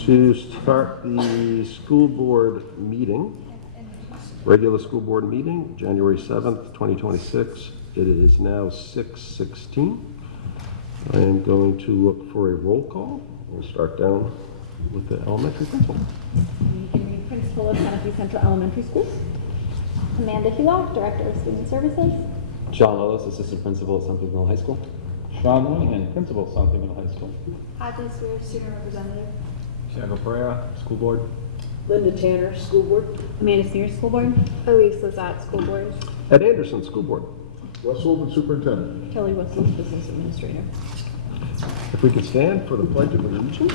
to start the school board meeting, regular school board meeting, January 7th, 2026. It is now 6:16. I am going to look for a roll call. We'll start down with the elementary principal. Beginning Principal of Santa Fe Central Elementary School. Amanda Hulock, Director of Student Services. John Ellis, Assistant Principal at Sunfield Middle High School. Sean Moynihan, Principal, Sunfield Middle High School. Hadley Spear, Student Representative. Sango Pereira, School Board. Linda Tanner, School Board. Amanda Sears, School Board. Elise Lazat, School Board. Ed Anderson, school board. Wes Sullivan, Superintendent. Kelly Whistles, Business Administrator. If we could stand for the Pledge of Allegiance.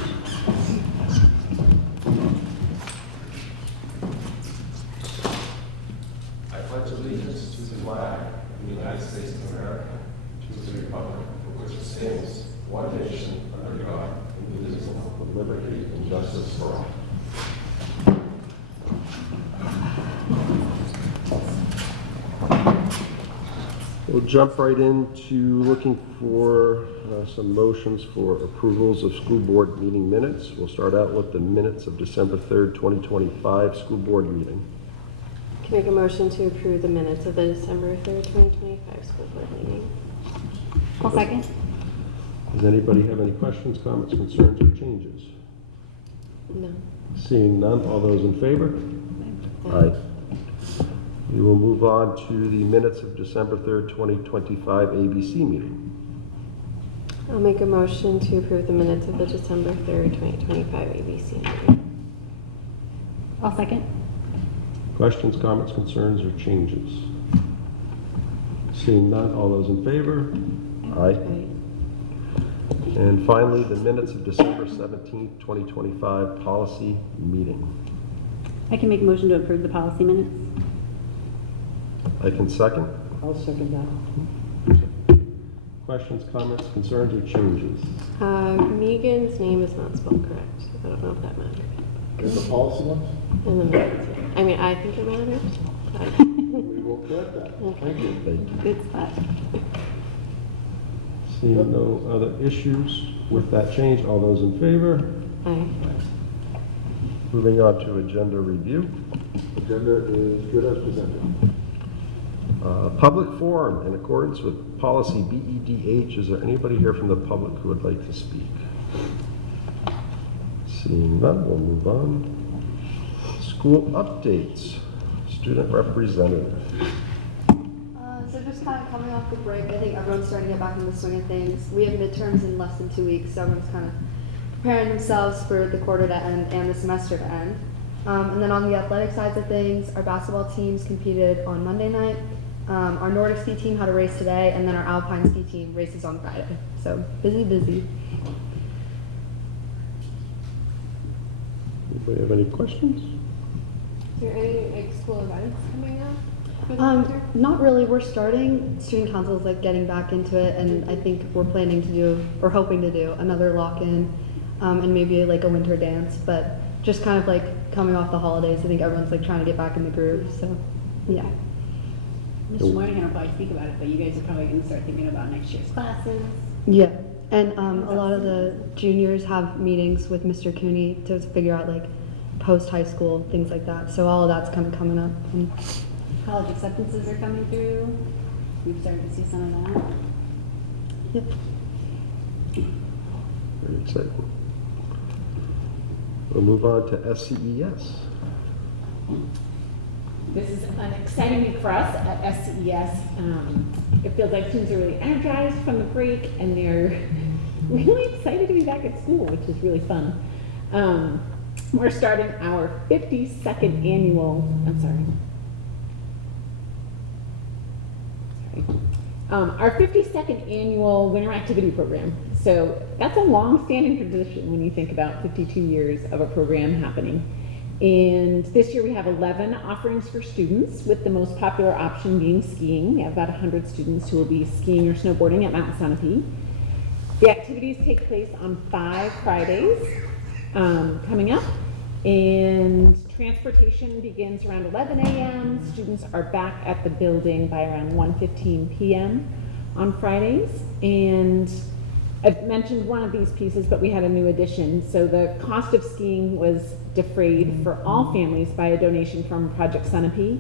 I pledge allegiance to the flag of the United States of America, to the republic for which it stands, one nation, under God, indivisible, with liberty and justice for all. We'll jump right into looking for some motions for approvals of school board meeting minutes. We'll start out with the minutes of December 3rd, 2025 school board meeting. Can make a motion to approve the minutes of the December 3rd, 2025 school board meeting. I'll second. Does anybody have any questions, comments, concerns, or changes? No. Seeing none, all those in favor? Aye. We will move on to the minutes of December 3rd, 2025 ABC meeting. I'll make a motion to approve the minutes of the December 3rd, 2025 ABC meeting. I'll second. Questions, comments, concerns, or changes? Seeing none, all those in favor? Aye. And finally, the minutes of December 17th, 2025 policy meeting. I can make a motion to approve the policy minutes. I can second. I'll second that. Questions, comments, concerns, or changes? Megan's name is not spelled correct. I don't know if that matters. In the policy ones, In the minutes, yeah. I mean, I think it matters. but- we will correct that. Thank you. Thank you. Good spot. Seeing no other issues with that change, all those in favor? Aye. Moving on to agenda review. Agenda is good as presented. Public forum in accordance with policy BEDH. Is there anybody here from the public who would like to speak? Seeing none, we'll move on. School updates. Student representative. So just kind of coming off the break, I think everyone's starting to get back in the swing of things. We have midterms in less than 2 weeks, so everyone's kind of preparing themselves for the quarter to end and the semester to end. And then on the athletic sides of things, our basketball teams competed on Monday night. Our Nordic ski team had a race today, and then our Alpine ski team races on Friday. So busy, busy. Anybody have any questions? Is there any like school events coming up for the winter? Not really. We're starting. Student council is like getting back into it, and I think we're planning to do, or hoping to do, another lock-in, and maybe like a winter dance. But just kind of like coming off the holidays, I think everyone's like trying to get back in the groove. So, yeah. Mr. Moynihan will probably speak about it, but you guys are probably going to start thinking about next year's classes. Yeah, and a lot of the juniors have meetings with Mr. Cooney to figure out like post-high school things like that. So all of that's kind of coming up. And College acceptances are coming through. We've started to see some of that. yep. Very exciting. We'll move on to SCES. This is an exciting week for us at SCES. It feels like students are really energized from the break and they're really excited to be back at school, which is really fun. We're starting our 52nd annual, our 52nd annual winter activity program. So that's a long-standing tradition when you think about 52 years of a program happening. And this year we have 11 offerings for students, with the most popular option being skiing. We have about 100 students who will be skiing or snowboarding at Mount Santa Fe. The activities take place on 5 Fridays coming up, and transportation begins around 11 a.m. Students are back at the building by around 1:15 p.m. on Fridays, and I've mentioned one of these pieces, but we had a new addition. So the cost of skiing was defrayed for all families by a donation from Project Sunapee.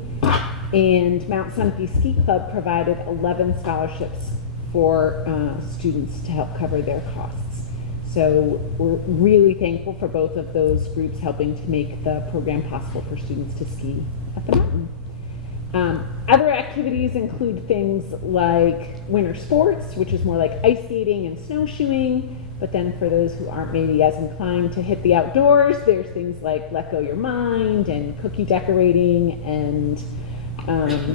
And Mount Sunapee Ski Club provided 11 scholarships for students to help cover their costs. So we're really thankful for both of those groups helping to make the program possible for students to ski at the mountain. Other activities include things like winter sports, which is more like ice skating and snowshoeing. But then for those who aren't maybe as inclined to hit the outdoors, there's things like Let Go Your Mind and cookie decorating and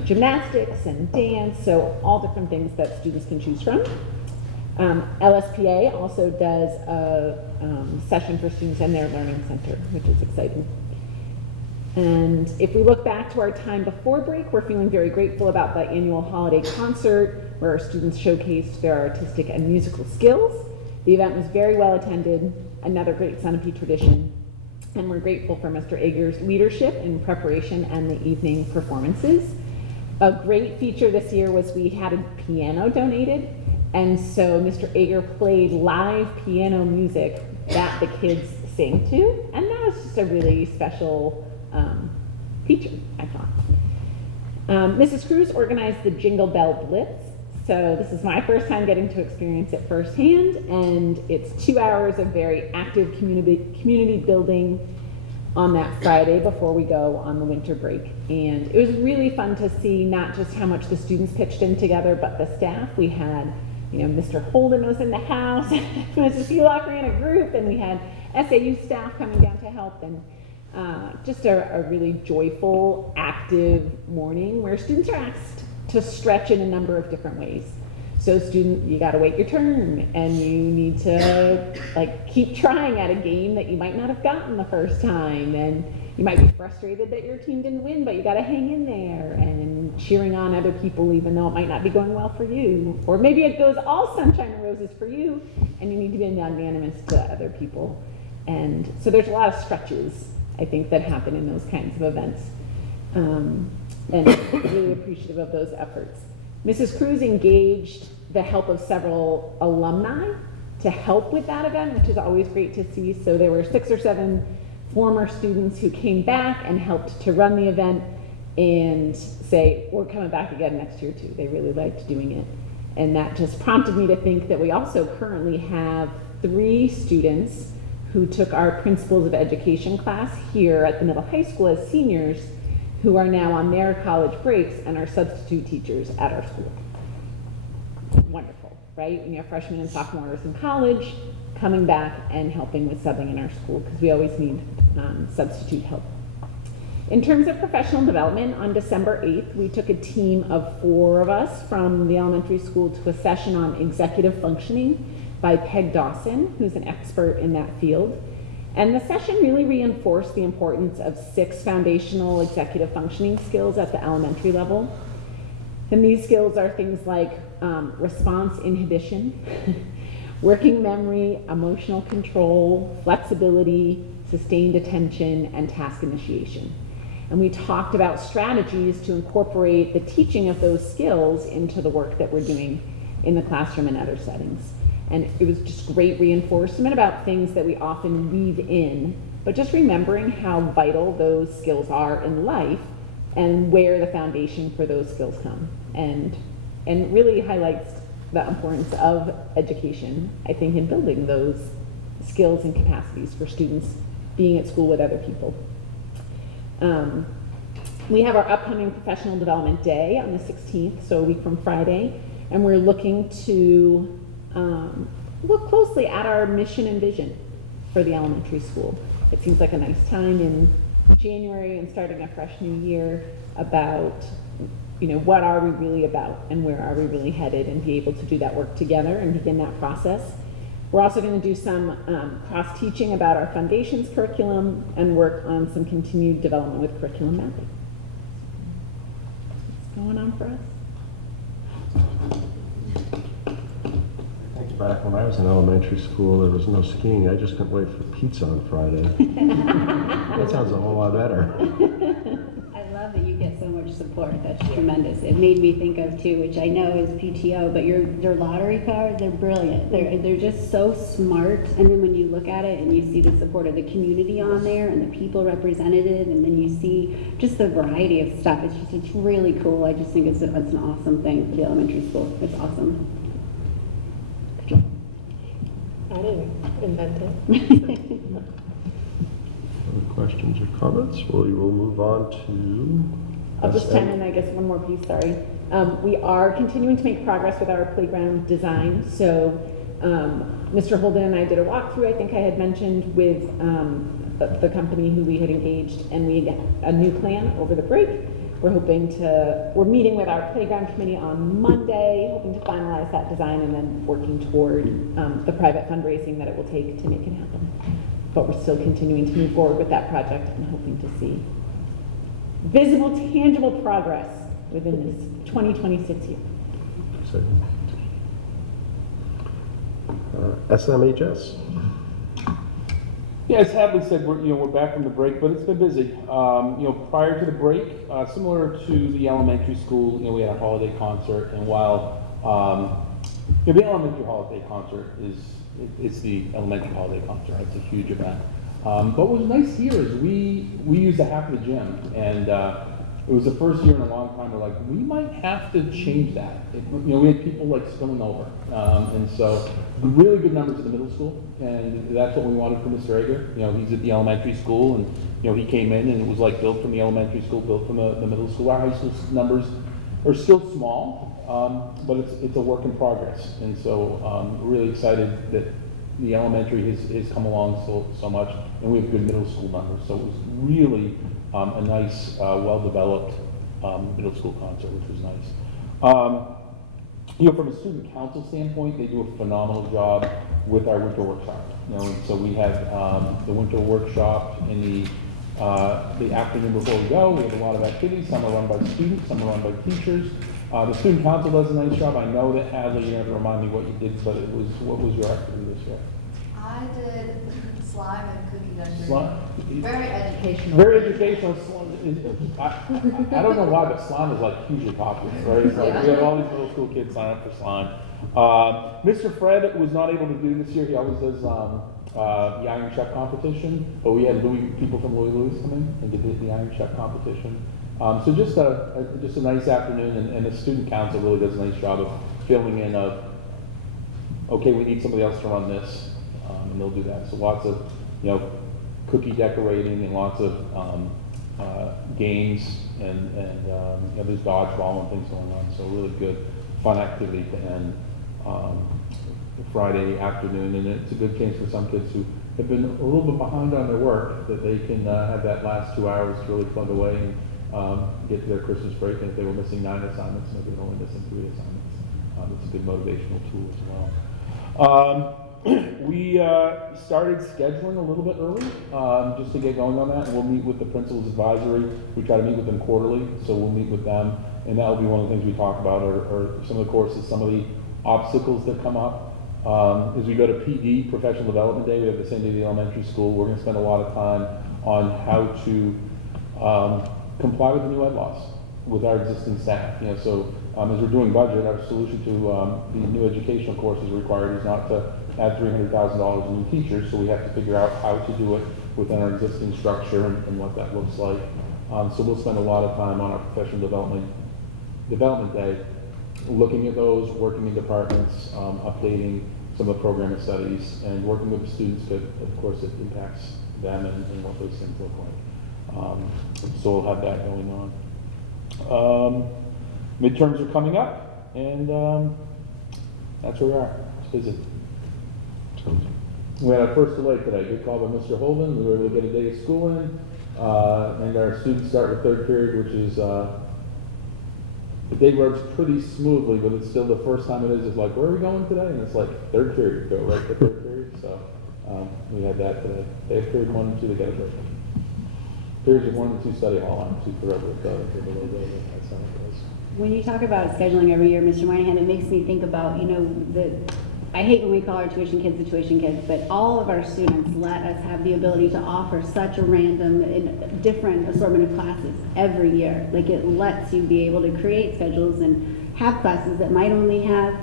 gymnastics and dance. So all different things that students can choose from. LSPA also does a session for students in their learning center, which is exciting. And if we look back to our time before break, we're feeling very grateful about the annual holiday concert where our students showcased their artistic and musical skills. The event was very well attended, another great Sunapee tradition, and we're grateful for Mr. Ager's leadership in preparation and the evening performances. A great feature this year was we had a piano donated, and so Mr. Ager played live piano music that the kids sang to, and that was just a really special feature, I thought. Mrs. Cruz organized the Jingle Bell Blitz. So this is my first time getting to experience it firsthand, and it's 2 hours of very active community building on that Friday before we go on the winter break. And it was really fun to see not just how much the students pitched in together, but the staff. We had, Mr. Holden was in the house, Mrs. Hulock ran a group, and we had SAU staff coming down to help, and just a really joyful, active morning where students are asked to stretch in a number of different ways. So you gotta wait your turn, and you need to keep trying at a game that you might not have gotten the first time, and you might be frustrated that your team didn't win, but you gotta hang in there, and cheering on other people even though it might not be going well for you. Or maybe it goes all sunshine and roses for you, and you need to be magnanimous to other people. And so there's a lot of stretches, I think, that happen in those kinds of events. And really appreciative of those efforts. Mrs. Cruz engaged the help of several alumni to help with that event, which is always great to see. So there were 6 or 7 former students who came back and helped to run the event and say, we're coming back again next year too. They really liked doing it. And that just prompted me to think that we also currently have 3 students who took our Principles of Education class here at the middle high school as seniors, who are now on their college breaks and are substitute teachers at our school. Wonderful, right? We have freshmen and sophomores in college coming back and helping with subbing in our school, because we always need substitute help. In terms of professional development, on December 8th, we took a team of 4 of us from the elementary school to a session on executive functioning by Peg Dawson, who's an expert in that field. And the session really reinforced the importance of 6 foundational executive functioning skills at the elementary level. And these skills are things like response inhibition, working memory, emotional control, flexibility, sustained attention, and task initiation. And we talked about strategies to incorporate the teaching of those skills into the work that we're doing in the classroom and other settings. And it was just great reinforcement about things that we often weave in, but just remembering how vital those skills are in life and where the foundation for those skills come. And really highlights the importance of education, I think, in building those skills and capacities for students being at school with other people. We have our upcoming Professional Development Day on the 16th, so a week from Friday, and we're looking to look closely at our mission and vision for the elementary school. It seems like a nice time in January and starting a fresh new year about, what are we really about and where are we really headed, and be able to do that work together and begin that process. We're also going to do some cross-teaching about our foundations curriculum and work on some continued development with curriculum mapping. What's going on for us? Back when I was in elementary school, there was no skiing. I just couldn't wait for pizza on Friday. That sounds a whole lot better. I love love that you get so much support. That's tremendous. It made me think of too, which I know is PTO, but your lottery cards, they're brilliant. They're just so smart. And then when you look at it and you see the support of the community on there and the people represented, and then you see just the variety of stuff, it's really cool. I just think it's an awesome thing for the elementary school. It's awesome. Good job. I didn't invent it. Other questions or comments? We will move on to. I'll just SM. chime in, I guess, one more piece, sorry. We are continuing to make progress with our playground design. So Mr. Holden and I did a walkthrough, I think I had mentioned, with the company who we had engaged, and we got a new plan over the break. We're meeting with our playground committee on Monday, hoping to finalize that design and then working toward the private fundraising that it will take to make it happen. But we're still continuing to move forward with that project and hoping to see visible, tangible progress within this 2026 year. Exciting. SMHS. Yeah, as Hadley said, we're back from the break, but it's been busy. Prior to the break, similar to the elementary school, we had a holiday concert, and while the elementary holiday concert it's the elementary holiday concert. It's a huge event. But what was nice here is we used a half of the gym, and it was the first year in a long time we're like, we might have to change that. We had people like spilling over, and so really good numbers at the middle school, and that's what we wanted for Mr. Ager. He's at the elementary school, and he came in and it was like built from the elementary school, built from the middle school. Our high school numbers are still small, but it's a work in progress, and so we're really excited that the elementary has come along so much, and we have good middle school numbers. So it was really a nice, well-developed middle school concert, which was nice. From a student council standpoint, they do a phenomenal job with our winter workshop. And so we have the winter workshop in the afternoon before we go. We have a lot of activities. Some are run by students, some are run by teachers. The student council does a nice job. I know that Hadley, you have to remind me what you did, but what was your activity this year? I did slime and cookie decorating. Slime? Very educational. Very educational. I don't know why, but slime is like hugely popular, right? It's like we have all these middle school kids sign up for slime. Mr. Fred was not able to do this year. He always does the Iron Chef competition, but we had people from Louis come in and did the Iron Chef competition. So just a nice afternoon, and the student council really does a nice job of filling in of, okay, we need somebody else to run this, and they'll do that. So lots of, cookie decorating and lots of games, and there's dodgeball and things going on. So really good, fun activity to end Friday afternoon, and it's a good chance for some kids who have been a little bit behind on their work that they can have that last 2 hours to really plug away and get to their Christmas break. And if they were missing 9 assignments, maybe they're only missing 3 assignments. It's a good motivational tool as well. We started scheduling a little bit early just to get going on that, and we'll meet with the principal's advisory. We try to meet with them quarterly, so we'll meet with them, and that will be one of the things we talk about, or some of the courses, some of the obstacles that come up. As we go to PD, Professional Development Day, we have the same day at the elementary school. We're going to spend a lot of time on how to comply with the new ed laws with our existing staff. So as we're doing budget, our solution to the new educational courses required is not to add $300,000 in new teachers, so we have to figure out how to do it within our existing structure and what that looks like. So we'll spend a lot of time on our Professional Development Day looking at those, working in departments, updating some of the program and studies, and working with the students, but of course it impacts them and what those things look like. So we'll have that going on. Midterms are coming up, and that's where we are. It's busy. We had our first delay today. Good call by Mr. Holden. We were able to get a day of school in, and our students start with third period, which is the day runs pretty smoothly, but it's still the first time it is. It's like, where are we going today? And it's like third period. Go right to third period. So we had that today. They have period 1 and 2 together. Periods of 1 and 2 study hall on 2 forever. That's how it goes. When you talk about scheduling every year, Mr. Moynihan, it makes me think about, I hate when we call our tuition kids the tuition kids, but all of our students let us have the ability to offer such a random and different assortment of classes every year. Like, it lets you be able to create schedules and have classes that might only have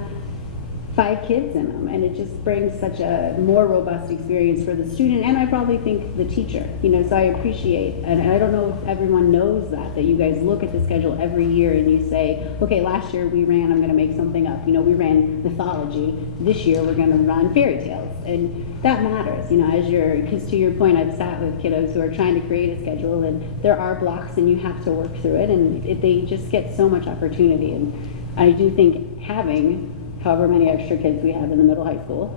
5 kids in them, and it just brings such a more robust experience for the student, and I probably think the teacher, so I appreciate, and I don't know if everyone knows that you guys look at the schedule every year and you say, okay, last year we ran, I'm gonna make something up, we ran mythology, this year we're gonna run fairy tales, and that matters, because to your point, I've sat with kiddos who are trying to create a schedule, and there are blocks and you have to work through it, and they just get so much opportunity, and I do think having however many extra kids we have in the middle high school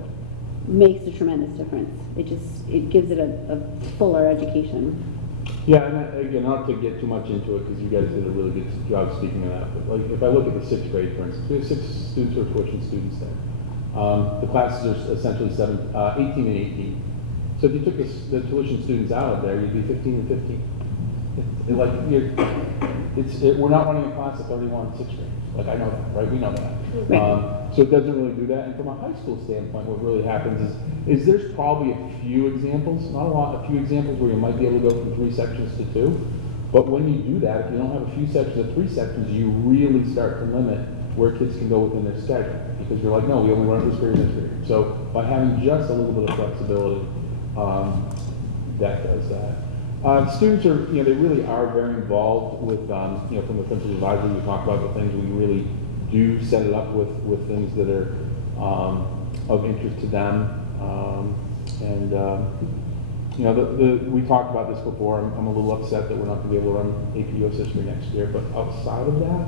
makes a tremendous difference. It gives it a fuller education. Yeah, and again, not to get too much into it, because you guys did a really good job speaking of that, but like, if I look at the 6th grade, for instance, we have 6 students who are tuition students there. The classes are essentially 18 and 18. So if you took the tuition students out of there, you'd be 15 and 15. We're not running a class of 31 6th graders. Like, I know that, right? We know that. So it doesn't really do that. And from a high school standpoint, what really happens is there's probably a few examples, not a lot, a few examples where you might be able to go from 3 sections to 2. But when you do that, if you don't have a few sections or 3 sections, you really start to limit where kids can go within their schedule. Because you're like, no, we only run this period, this period. So by having just a little bit of flexibility, that does that. Students are, they really are very involved with, from the principal advisory, we talk about the things we really do set it up with things that are of interest to them. We talked about this before. I'm a little upset that we're not going to be able to run AP US History next year, but outside of that,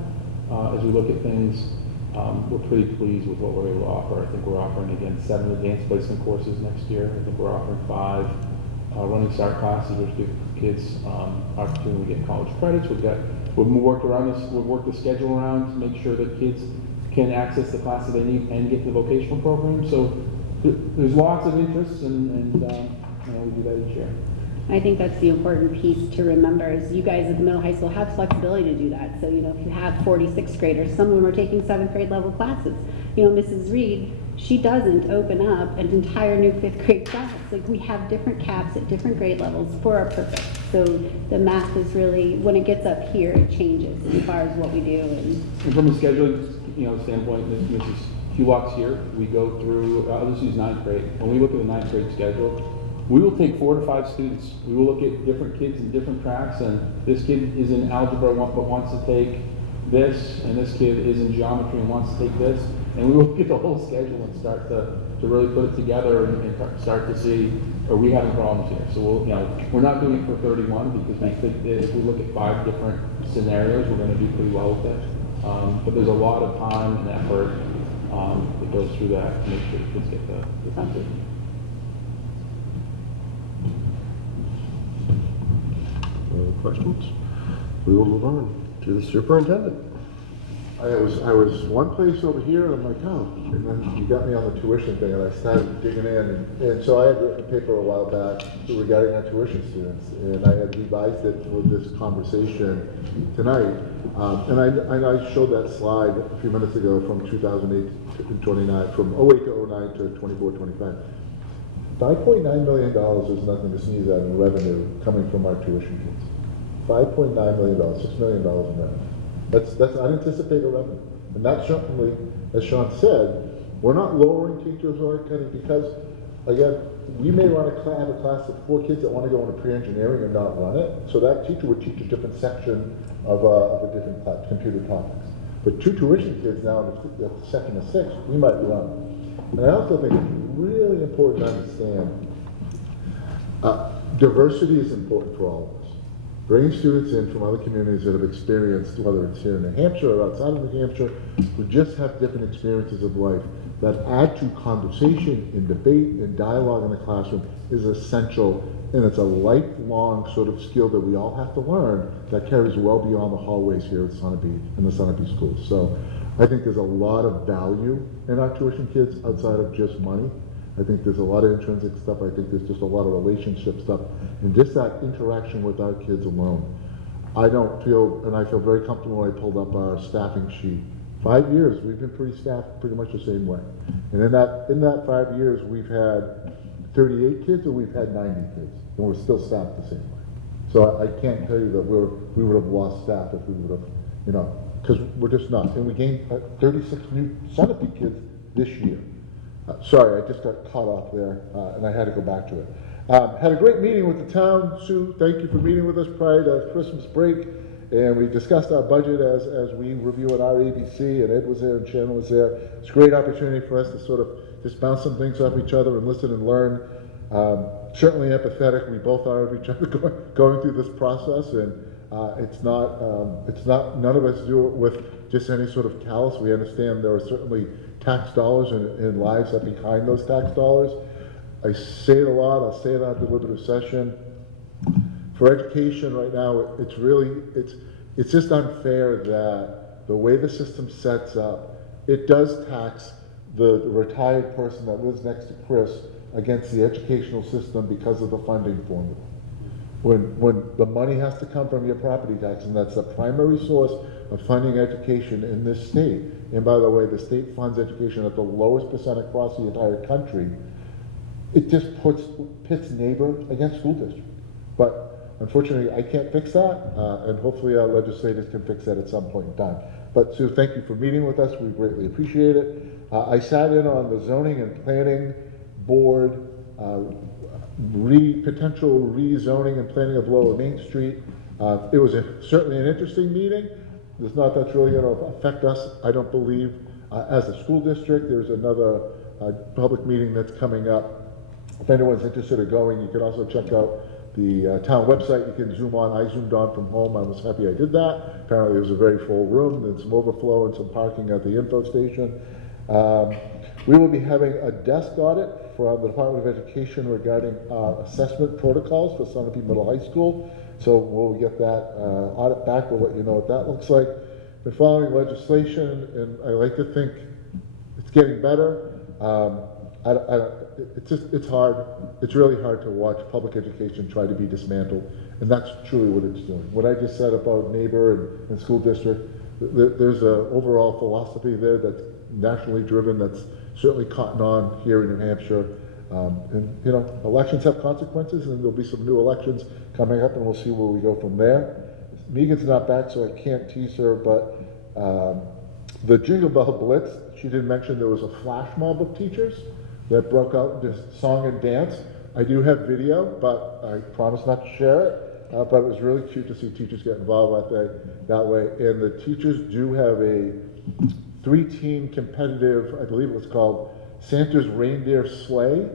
as we look at things, we're pretty pleased with what we're able to offer. I think we're offering, again, 7 advanced placement courses next year. I think we're offering 5 running start classes, which give kids opportunity to get college credits. We've worked around this. We've worked the schedule around to make sure that kids can access the classes they need and get to the vocational program. So there's lots of interests, and we do that each year. I think that's the important piece to remember is you guys at the middle high school have flexibility to do that. So, if you have 46th graders, some of them are taking 7th grade level classes. Mrs. Reed, she doesn't open up an entire new 5th grade class. Like, we have different caps at different grade levels for our purpose. So the math is really, when it gets up here, it changes as far as what we do. And from a scheduling, standpoint, Mrs. Hulock's here. We go through, I'll just use 9th grade. When we look at the 9th grade schedule, we will take 4 to 5 students. We will look at different kids in different tracks, and this kid is in algebra but wants to take this, and this kid is in geometry and wants to take this, and we will look at the whole schedule and start to really put it together and start to see, are we having problems here? So we're not doing it for 31 because we think that if we look at 5 different scenarios, we're going to do pretty well with it. But there's a lot of time and effort that goes through that to make sure the kids get the foundation. Questions? We will move on to the superintendent. I was one place over here, and I'm like, oh, and then you got me on the tuition thing, and I started digging in, and so I had written a paper a while back regarding our tuition students, and I had revised it for this conversation tonight, and I showed that slide a few minutes ago from 2008 to 29, from 08 to 09 to 24, 25. $5.9 million is nothing to sneeze at in revenue coming from our tuition kids. $5.9 million, $6 million in revenue. That's unanticipated revenue. And that certainly, as Sean said, we're not lowering teachers or cutting because, again, we may have a class of 4 kids that want to go into pre-engineering and not run it. So that teacher would teach a different section of a different class, computer topics. But 2 tuition kids now in the section of 6, we might run. And I also think it's really important to understand diversity is important for all of us. Bringing students in from other communities that have experienced, whether it's here in New Hampshire or outside of New Hampshire, who just have different experiences of life that add to conversation and debate and dialogue in the classroom is essential, and it's a lifelong sort of skill that we all have to learn that carries well beyond the hallways here at Sunapee and the Sunapee schools. So I think there's a lot of value in our tuition kids outside of just money. I think there's a lot of intrinsic stuff. I think there's just a lot of relationship stuff. And just that interaction with our kids alone. I feel very comfortable when I pulled up our staffing sheet. 5 years, we've been pretty staffed pretty much the same way. And in that 5 years, we've had 38 kids, or we've had 90 kids, and we're still staffed the same way. So I can't tell you that we would have lost staff if we would have, because we're just not. And we gained 36 new Centipede kids this year. Sorry, I just got caught off there, and I had to go back to it. Had a great meeting with the town. Sue, thank you for meeting with us prior to Christmas break. And we discussed our budget as we review at our ABC, and Ed was there and Shannon was there. It's a great opportunity for us to sort of just bounce some things off each other and listen and learn. Certainly empathetic. We both are of each other going through this process, and it's not, none of us do it with just any sort of callous. We understand there are certainly tax dollars and lives that behind those tax dollars. I say it a lot, I'll say it on deliberative session. For education right now, it's just unfair that the way the system sets up, it does tax the retired person that lives next to Chris against the educational system because of the funding formula. When the money has to come from your property tax, and that's the primary source of funding education in this state, and by the way, the state funds education at the lowest percent across the entire country, it just pits neighbor against school district. But unfortunately, I can't fix that, and hopefully our legislators can fix that at some point in time. But Sue, thank you for meeting with us. We greatly appreciate it. I sat in on the zoning and planning board, potential rezoning and planning of Lower Main Street. It was certainly an interesting meeting. It's not that's really going to affect us, I don't believe, as a school district. There's another public meeting that's coming up. If anyone's interested in going, you can also check out the town website. You can zoom on. I zoomed on from home. I was happy I did that. Apparently it was a very full room, and some overflow and some parking at the info station. We will be having a desk audit from the Department of Education regarding assessment protocols for Sunapee Middle High School. So we'll get that audit back. We'll let you know what that looks like. Been following legislation, and I like to think it's getting better. It's hard. It's really hard to watch public education try to be dismantled, and that's truly what it's doing. What I just said about neighbor and school district, there's an overall philosophy there that's nationally driven, that's certainly caught on here in New Hampshire. And elections have consequences, and there'll be some new elections coming up, and we'll see where we go from there. Megan's not back, so I can't tease her, but the Jingle Bell Blitz, she did mention there was a flash mob of teachers that broke out into song and dance. I do have video, but I promise not to share it. But it was really cute to see teachers get involved that way. And the teachers do have a 3-team competitive, I believe it was called Santa's Reindeer Sleigh,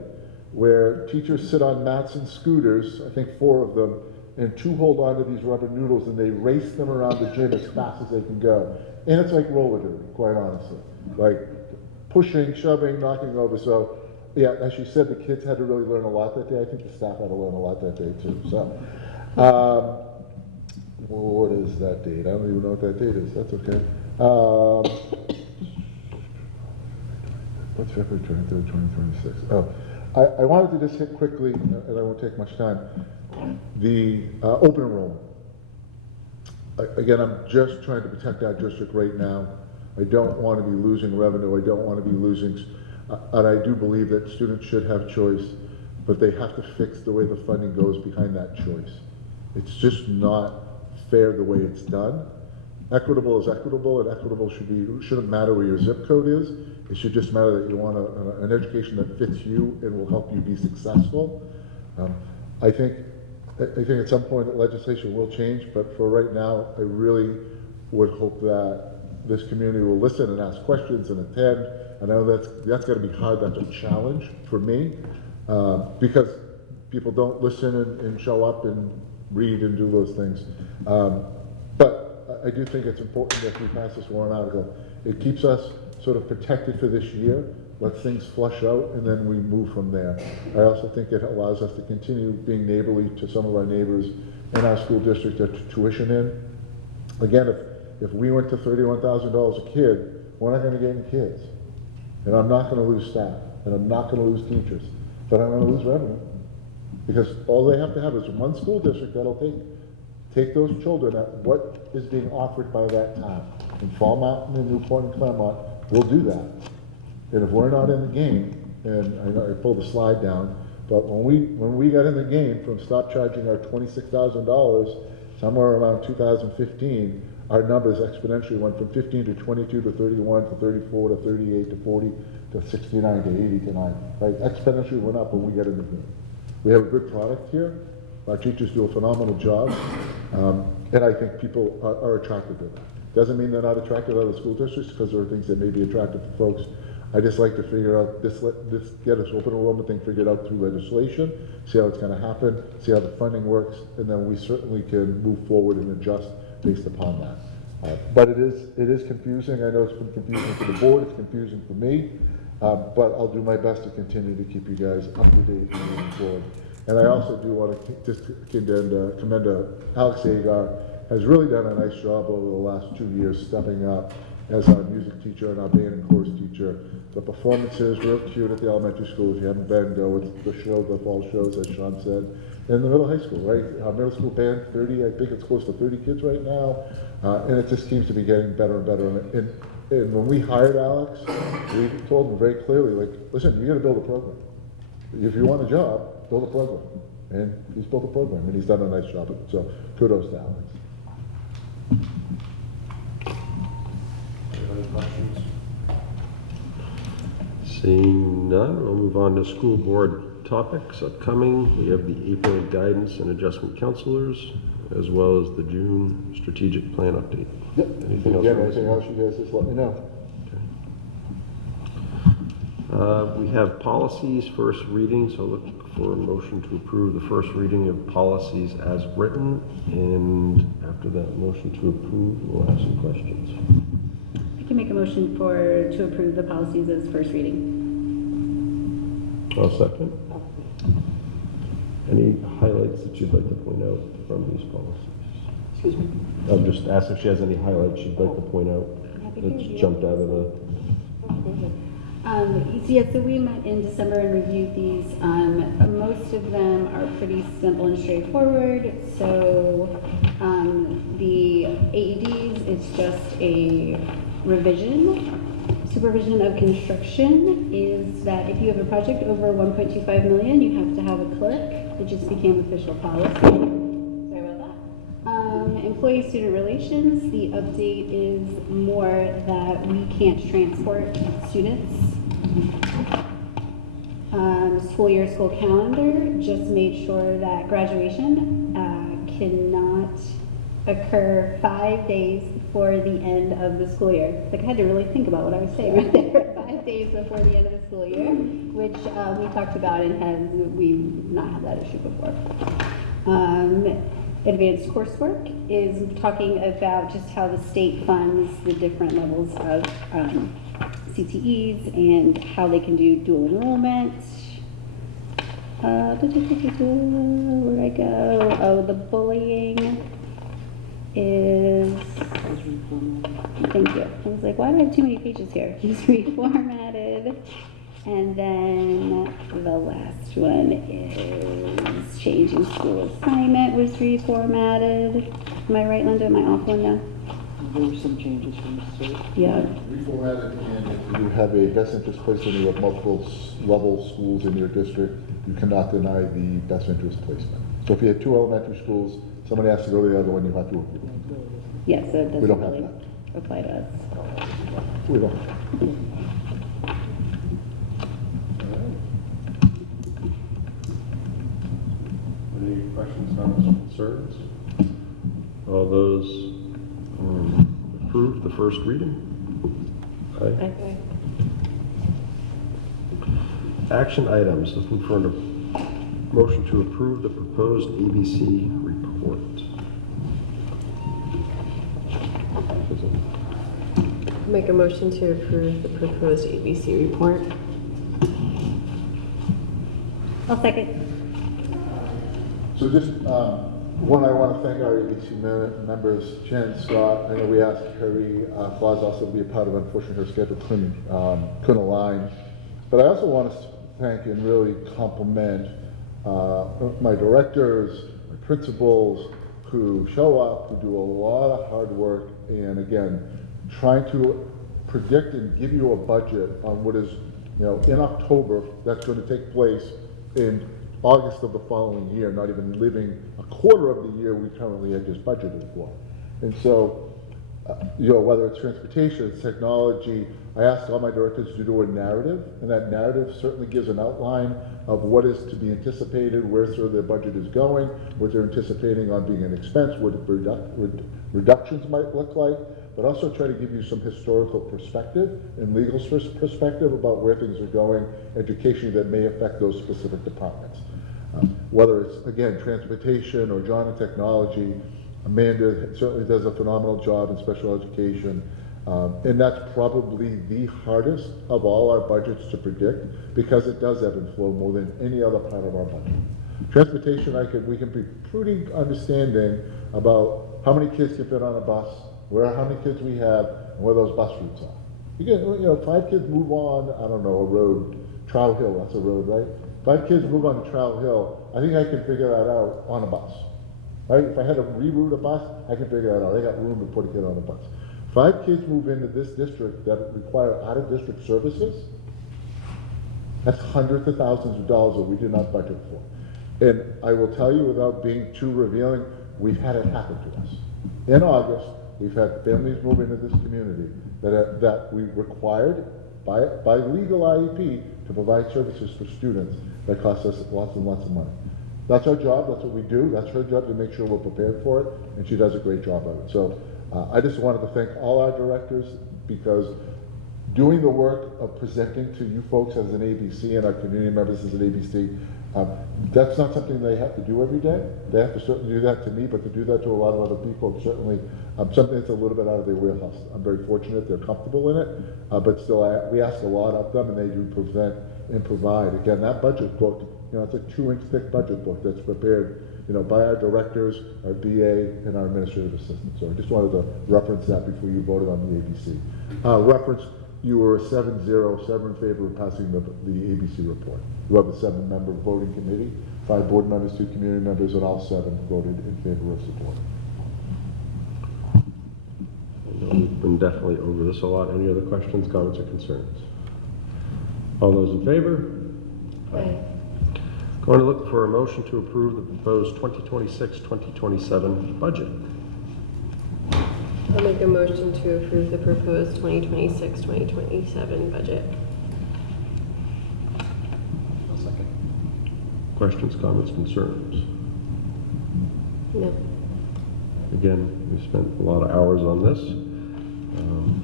where teachers sit on mats and scooters, I think 4 of them, and 2 hold on to these rubber noodles, and they race them around the gym as fast as they can go. And it's like roller derby, quite honestly. Like pushing, shoving, knocking over. So yeah, as you said, the kids had to really learn a lot that day. I think the staff had to learn a lot that day too. So, what is that date? I don't even know what that date is. That's okay. What's February 23rd, 2026? Oh, I wanted to just hit quickly, and I won't take much time, the open enrollment. Again, I'm just trying to protect our district right now. I don't want to be losing revenue. I don't want to be losing, and I do believe that students should have choice, but they have to fix the way the funding goes behind that choice. It's just not fair the way it's done. Equitable is equitable, and equitable shouldn't matter where your zip code is. It should just matter that you want an education that fits you and will help you be successful. I think at some point that legislation will change, but for right now, I really would hope that this community will listen and ask questions and attend. I know that's going to be hard. That's a challenge for me because people don't listen and show up and read and do those things. But I do think it's important that we pass this warrant article. It keeps us sort of protected for this year, lets things flush out, and then we move from there. I also think it allows us to continue being neighborly to some of our neighbors in our school district that tuition in. Again, if we went to $31,000 a kid, we're not going to get any kids. And I'm not going to lose staff, and I'm not going to lose teachers, but I'm going to lose revenue. Because all they have to have is one school district that'll take those children at what is being offered by that town. In Fall Mountain and Newport and Claremont, we'll do that. And if we're not in the game, and I know I pulled the slide down, but when we got in the game from stop charging our $26,000 somewhere around 2015, our numbers exponentially went from 15 to 22 to 31 to 34 to 38 to 40 to 69 to 80 to 90. Right? Exponentially went up when we got in the game. We have a good product here. Our teachers do a phenomenal job, and I think people are attracted to that. Doesn't mean they're not attracted to other school districts, because there are things that may be attractive to folks. I just like to figure out this get us open enrollment thing figured out through legislation, see how it's going to happen, see how the funding works, and then we certainly can move forward and adjust based upon that. But it is confusing. I know it's been confusing for the board. It's confusing for me. But I'll do my best to continue to keep you guys up to date and moving forward. And I also do want to just commend Alex Agar, has really done a nice job over the last 2 years stepping up as our music teacher and our band and chorus teacher. The performances real cute at the elementary school. If you haven't been, go with the fall shows, as Sean said. And the middle high school, right? Our middle school band, 30, I think it's close to 30 kids right now. And it just seems to be getting better and better. And when we hired Alex, we told him very clearly, like, listen, you got to build a program. If you want a job, build a program. And he's built a program, and he's done a nice job of it. So kudos to Alex. Any questions? Seeing none, we'll move on to school board topics upcoming. We have the April guidance and adjustment counselors, as well as the June strategic plan update. Yep. Anything else? Anything else, you guys just let me know. We have policies first reading, so look for a motion to approve the first reading of policies as written. And after that motion to approve, we'll have some questions. I can make a motion to approve the policies as first reading. I'll second. Any highlights that you'd like to point out from these policies? Excuse me? I'll just ask if she has any highlights she'd like to point out that's jumped out of the... So we met in December and reviewed these. Most of them are pretty simple and straightforward. So the AEDs is just a revision. Supervision of construction is that if you have a project over 1.25 million, you have to have a clerk. It just became official policy. Sorry about that. Employee student relations, the update is more that we can't transport students. School year, school calendar, just made sure that graduation cannot occur 5 days before the end of the school year. Like, I had to really think about what I was saying right there. 5 days before the end of the school year, which we talked about and we've not had that issue before. Advanced coursework is talking about just how the state funds the different levels of CTEs and how they can do dual enrollment. Where'd I go? Oh, the bullying is, thank you. I was like, why do I have too many pages here? It's reformatted. And then the last one is changing school assignment was reformatted. Am I right, Linda? Am I off, Linda? There were some changes from the state. Yeah. Reformatted, and if you have a best interest placement, you have multiple level schools in your district, you cannot deny the best interest placement. So if you have 2 elementary schools, somebody has to go to the other one, you have to agree. Yes, so it We don't doesn't have really apply to us. We don't. Any questions, comments, or concerns? All those approve the first reading? Aye. Okay. Action items, looking for a motion to approve the proposed ABC report. Make a motion to approve the proposed ABC report. I'll second. So just, one, I want to thank our ABC members, Jen, Scott. I know we asked Harry Claus also to be a part of it. Unfortunately, her schedule couldn't align. But I also want to thank and really compliment my directors, my principals, who show up, who do a lot of hard work, and again, trying to predict and give you a budget on what is, in October, that's going to take place in August of the following year, not even living a quarter of the year we currently had just budgeted for. And so, whether it's transportation, it's technology, I asked all my directors to do a narrative, and that narrative certainly gives an outline of what is to be anticipated, where sort of their budget is going, what they're anticipating on being an expense, what reductions might look like, but also try to give you some historical perspective and legal perspective about where things are going, education that may affect those specific departments. Whether it's, again, transportation or John in technology, Amanda certainly does a phenomenal job in special education. And that's probably the hardest of all our budgets to predict because it does ebb and flow more than any other part of our budget. Transportation, we can be pretty understanding about how many kids can fit on a bus, how many kids we have, and where those bus routes are. You get, 5 kids move on, I don't know, a road, Trowel Hill, that's a road, right? 5 kids move on Trowel Hill, I think I can figure that out on a bus, right? If I had to reroute a bus, I can figure that out. I got room to put a kid on a bus. 5 kids move into this district that require out-of-district services, that's hundreds of thousands of dollars that we did not budget for. And I will tell you, without being too revealing, we've had it happen to us. In August, we've had families move into this community that we required by legal IEP to provide services for students that cost us lots and lots of money. That's our job, that's what we do, that's her job to make sure we're prepared for it, and she does a great job of it. So I just wanted to thank all our directors because doing the work of presenting to you folks as an ABC and our community members as an ABC, that's not something they have to do every day. They have to certainly do that to me, but to do that to a lot of other people, certainly something that's a little bit out of their wheelhouse. I'm very fortunate they're comfortable in it, but still we ask a lot of them and they do present and provide. Again, that budget book, it's a 2-inch thick budget book that's prepared by our directors, our BA, and our administrative assistants. So I just wanted to reference that before you voted on the ABC. Reference, you were 7-0, 7 in favor of passing the ABC report. You have a 7-member voting committee, 5 board members, 2 community members, and all 7 voted in favor of support. I know we've been definitely over this a lot. Any other questions, comments, or concerns? All those in favor? Aye. Going to look for a motion to approve the proposed 2026-2027 budget. I'll make a motion to approve the proposed 2026-2027 budget. I'll second. Questions, comments, concerns? No. Again, we spent a lot of hours on this,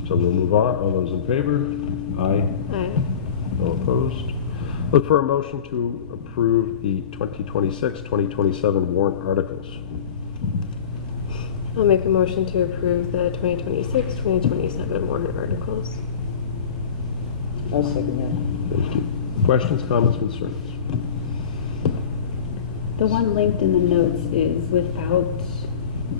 so we'll move on. All those in favor? Aye. Aye. No opposed? Look for a motion to approve the 2026-2027 warrant articles. I'll make a motion to approve the 2026-2027 warrant articles. I'll second that. Thank you. Questions, comments, concerns? The one linked in the notes is without,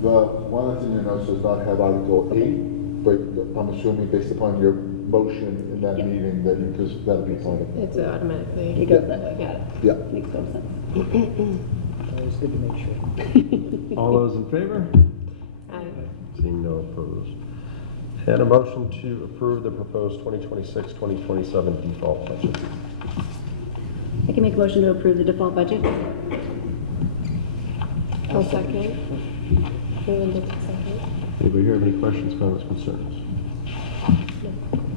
The one that's in your notes does not have Article 8, but I'm assuming based upon your motion in that Yep. meeting that because that'll be part of it. It's automatically. it goes that way, got it. Yeah. Makes total sense. Always good to make sure. All those in favor? Aye. Seeing no opposed. And a motion to approve the proposed 2026-2027 default budget. I can make a motion to approve the default budget. I'll second. Melinda can second. Anybody here have any questions, comments, concerns?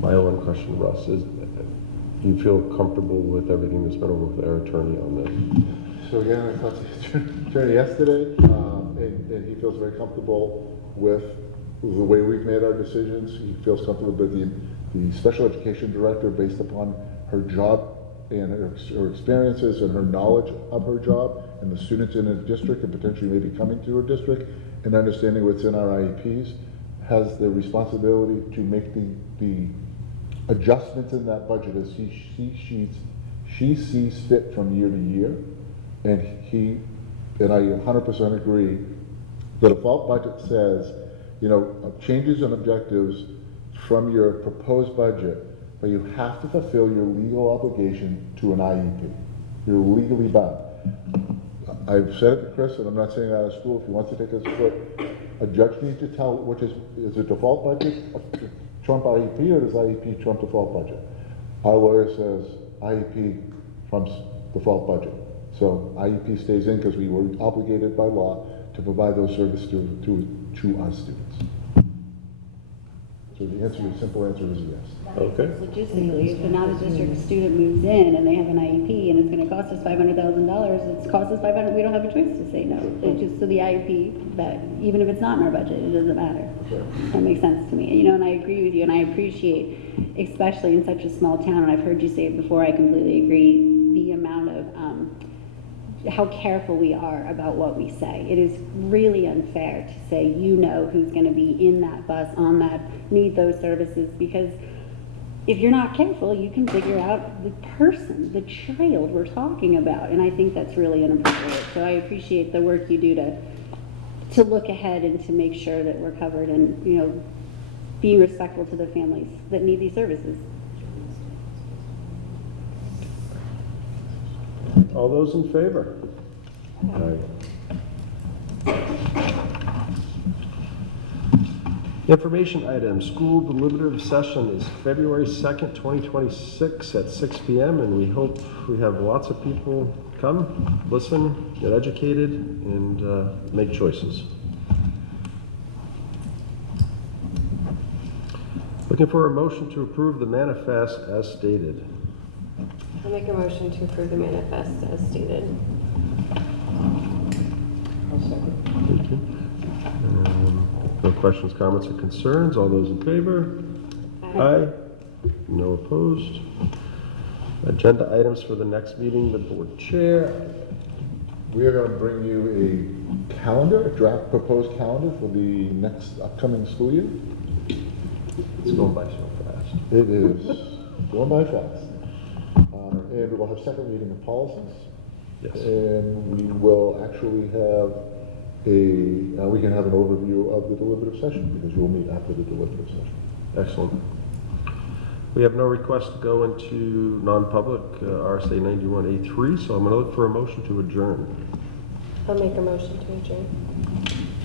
My only question, Russ, is do you feel comfortable with everything that's been over with our attorney on this? So again, I talked to the attorney yesterday, and he feels very comfortable with the way we've made our decisions. He feels comfortable with the special education director based upon her job and her experiences and her knowledge of her job and the students in a district and potentially maybe coming to her district and understanding what's in our IEPs, has the responsibility to make the adjustments in that budget as she sees fit from year to year. And I 100% agree, the default budget says, changes and objectives from your proposed budget, but you have to fulfill your legal obligation to an IEP. You're legally bound. I've said it to Chris, and I'm not saying that out of school, if he wants to take us to court, a judge needs to tell which is a default budget trump IEP, or does IEP trump default budget? Our lawyer says IEP trumps default budget. So IEP stays in because we were obligated by law to provide those services to our students. So the simple answer is yes. Okay. Logistically, if an out-of-district student moves in and they have an IEP and it's gonna cost us $500,000, it's cost us 500, we don't have a choice to say no. It's just, so the IEP, that, even if it's not in our budget, it doesn't matter. That makes sense to me, you know, and I agree with you, and I appreciate, especially in such a small town, and I've heard you say it before, I completely agree, the amount of, how careful we are about what we say. It is really unfair to say, you know, who's gonna be in that bus, on that, need those services, because if you're not careful, you can figure out the person, the child we're talking about, and I think that's really inappropriate. So I appreciate the work you do to look ahead and to make sure that we're covered and, you know, be respectful to the families that need these services. All those in favor? Aye. Information items, school deliberative session is February 2nd, 2026 at 6 p.m. and we hope we have lots of people come, listen, get educated, and make choices. Looking for a motion to approve the manifest as stated. I'll make a motion to approve the manifest as stated. I'll second. Thank you. No questions, comments, or concerns? All those in favor? Aye. No opposed? Agenda items for the next meeting, the board chair. We are going to bring you a calendar, a draft proposed calendar for the next upcoming school year. It's going by so fast. It is going by fast. And we'll have second reading of policies. Yes. And we will actually have we can have an overview of the deliberative session because we'll meet after the deliberative session. Excellent. We have no request to go into non-public, RSA 91A3, so I'm going to look for a motion to adjourn. I'll make a motion to adjourn.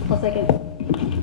I'll second.